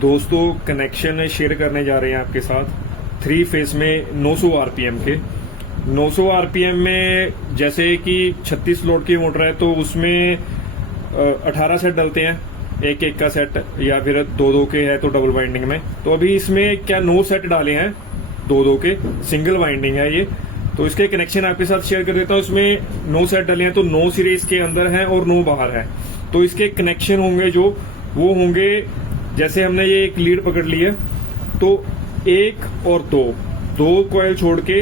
दोस्तों connection share करने जा रहे हैं आपके साथ 3 फेज में 900 आरपीएम के। 900 आरपीएम में जैसे कि 36 लोड की मोटर है तो उसमें 18 सेट डलते हैं, एक एक का सेट, या फिर 2-2 के है तो डबल वाइंडिंग में। तो अभी इसमें क्या 9 सेट डाले हैं, 2-2 के, सिंगल वाइंडिंग है ये। तो इसके कनेक्शन आपके साथ शेयर कर देता हूँ। इसमें 9 सेट डले हैं तो 9 सिरे इसके अंदर हैं और 9 बाहर है। तो इसके कनेक्शन होंगे जो वो होंगे, जैसे हमने ये एक लीड पकड़ ली है तो 1 और 2 कॉइल छोड़ के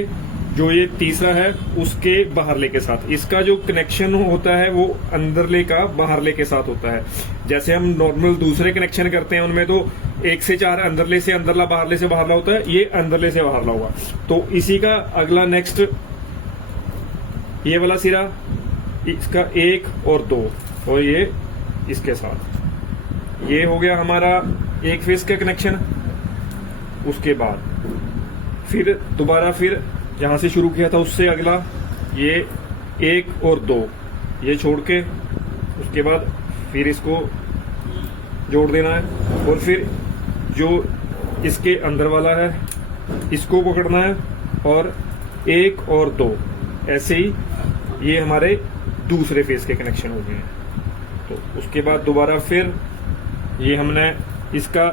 जो ये तीसरा है उसके बाहरले के साथ, इसका जो कनेक्शन होता है वो अंदरले का बाहरले के साथ होता है। जैसे हम नॉर्मल दूसरे कनेक्शन करते हैं उनमें तो 1 से 4 अंदरले से अंदरला, बाहरले से बाहरला होता है, ये अंदरले से बाहरला हुआ। तो इसी का अगला नेक्स्ट ये वाला सिरा, इसका 1 और 2 और ये इसके साथ, ये हो गया हमारा एक फेज का कनेक्शन। उसके बाद फिर दोबारा फिर जहां से शुरू किया था उससे अगला ये 1 और 2 ये छोड़ के उसके बाद फिर इसको जोड़ देना है और फिर जो इसके अंदर वाला है इसको पकड़ना है और 1 और 2 ऐसे ही ये हमारे दूसरे फेज के कनेक्शन हो गए हैं। तो उसके बाद दोबारा फिर ये हमने इसका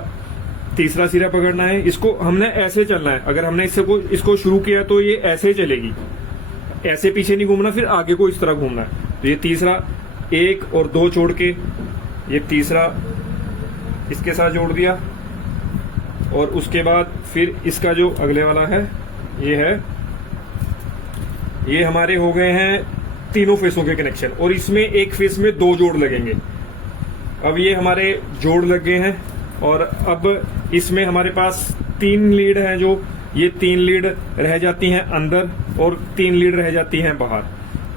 तीसरा सिरा पकड़ना है, इसको हमने ऐसे चलना है। अगर हमने इसको शुरू किया तो ये ऐसे चलेगी, ऐसे पीछे नहीं घूमना, फिर आगे को इस तरह घूमना है। तो ये तीसरा 1 और 2 छोड़ के ये तीसरा इसके साथ जोड़ दिया और उसके बाद फिर इसका जो अगले वाला है ये है, ये हमारे हो गए हैं तीनों फेसों के कनेक्शन। और इसमें एक फेस में 2 जोड़ लगेंगे। अब ये हमारे जोड़ लग गए हैं और अब इसमें हमारे पास 3 लीड हैं, जो ये 3 लीड रह जाती हैं अंदर और 3 लीड रह जाती हैं बाहर।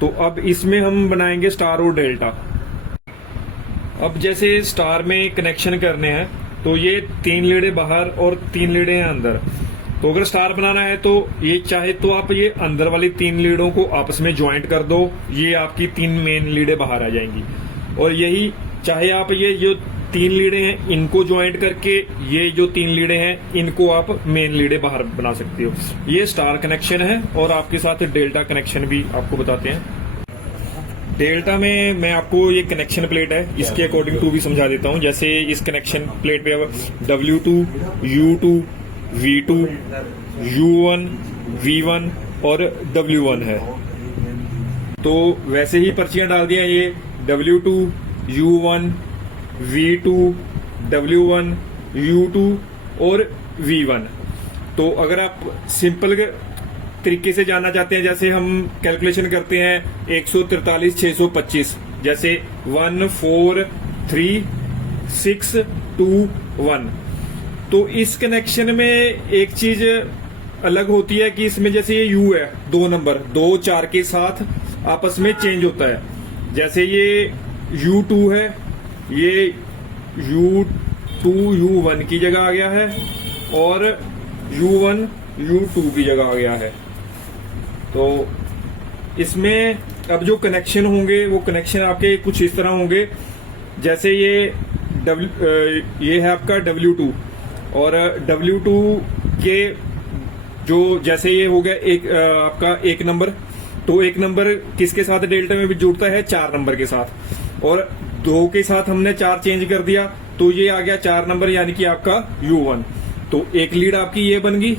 तो अब इसमें हम बनाएंगे स्टार और डेल्टा। अब जैसे स्टार में कनेक्शन करने हैं तो ये 3 लीडें बाहर और 3 लीडें हैं अंदर। तो अगर स्टार बनाना है तो ये चाहे तो आप ये अंदर वाली 3 लीडों को आपस में ज्वाइंट कर दो, ये आपकी 3 मेन लीडें बाहर आ जाएंगी। और यही चाहे आप ये जो 3 लीडें हैं इनको ज्वाइंट करके ये जो 3 लीडें हैं इनको आप मेन लीडें बाहर बना सकते हो। ये स्टार कनेक्शन है और आपके साथ डेल्टा कनेक्शन भी आपको बताते हैं। डेल्टा में मैं आपको ये कनेक्शन प्लेट है इसके अकॉर्डिंग टू भी समझा देता हूँ। जैसे इस कनेक्शन प्लेट पे अब W2, U2, V2, U1, V1 और W1 है। तो वैसे ही पर्चियां डाल दिया, ये W2, U1, V2, W1, U2 और V1। तो अगर आप सिंपल तरीके से जानना चाहते हैं, जैसे हम कैलकुलेशन करते हैं 143 625, जैसे 1 4 3 6 2 1। तो इस कनेक्शन में एक चीज अलग होती है कि इसमें जैसे ये U है 2 नंबर 2 4 के साथ आपस में चेंज होता है। जैसे ये U2 है, ये U2 U1 की जगह आ गया है और U1 U2 की जगह आ गया है। तो इसमें अब जो कनेक्शन होंगे वो कनेक्शन आपके कुछ इस तरह होंगे। जैसे ये है आपका W2 और W2 के जो जैसे ये हो गया एक आपका 1 नंबर, तो 1 नंबर किसके साथ डेल्टा में भी जुड़ता है, 4 नंबर के साथ। और 2 के साथ हमने 4 चेंज कर दिया तो ये आ गया 4 नंबर यानी कि आपका U1। तो एक लीड आपकी ये बन गई।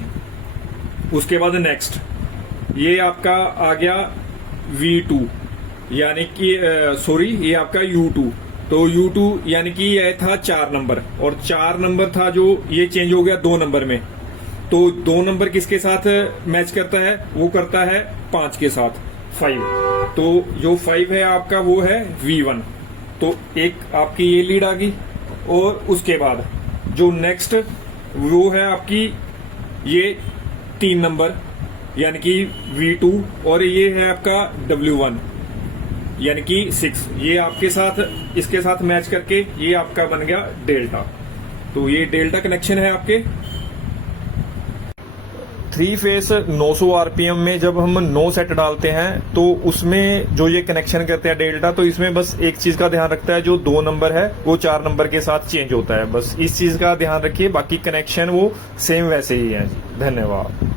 उसके बाद नेक्स्ट ये आपका आ गया V2 यानी कि ये आपका U2। तो U2 यानी कि ये था 4 नंबर और 4 नंबर था जो ये चेंज हो गया 2 नंबर में। तो 2 नंबर किसके साथ मैच करता है, वो करता है 5 के साथ 5। तो जो 5 है आपका वो है V1। तो एक आपकी ये लीड आ गई और उसके बाद जो नेक्स्ट वो है आपकी ये 3 नंबर यानी कि V2 और ये है आपका W1 यानी कि 6। ये आपके साथ इसके साथ मैच करके ये आपका बन गया डेल्टा। तो ये डेल्टा कनेक्शन है आपके। 3 फेस 900 आरपीएम में जब हम 9 सेट डालते हैं तो उसमें जो ये कनेक्शन करते हैं डेल्टा, तो इसमें बस एक चीज का ध्यान रखता है, जो 2 नंबर है वो 4 नंबर के साथ चेंज होता है, बस इस चीज का ध्यान रखिए, बाकी कनेक्शन वो सेम वैसे ही है। धन्यवाद।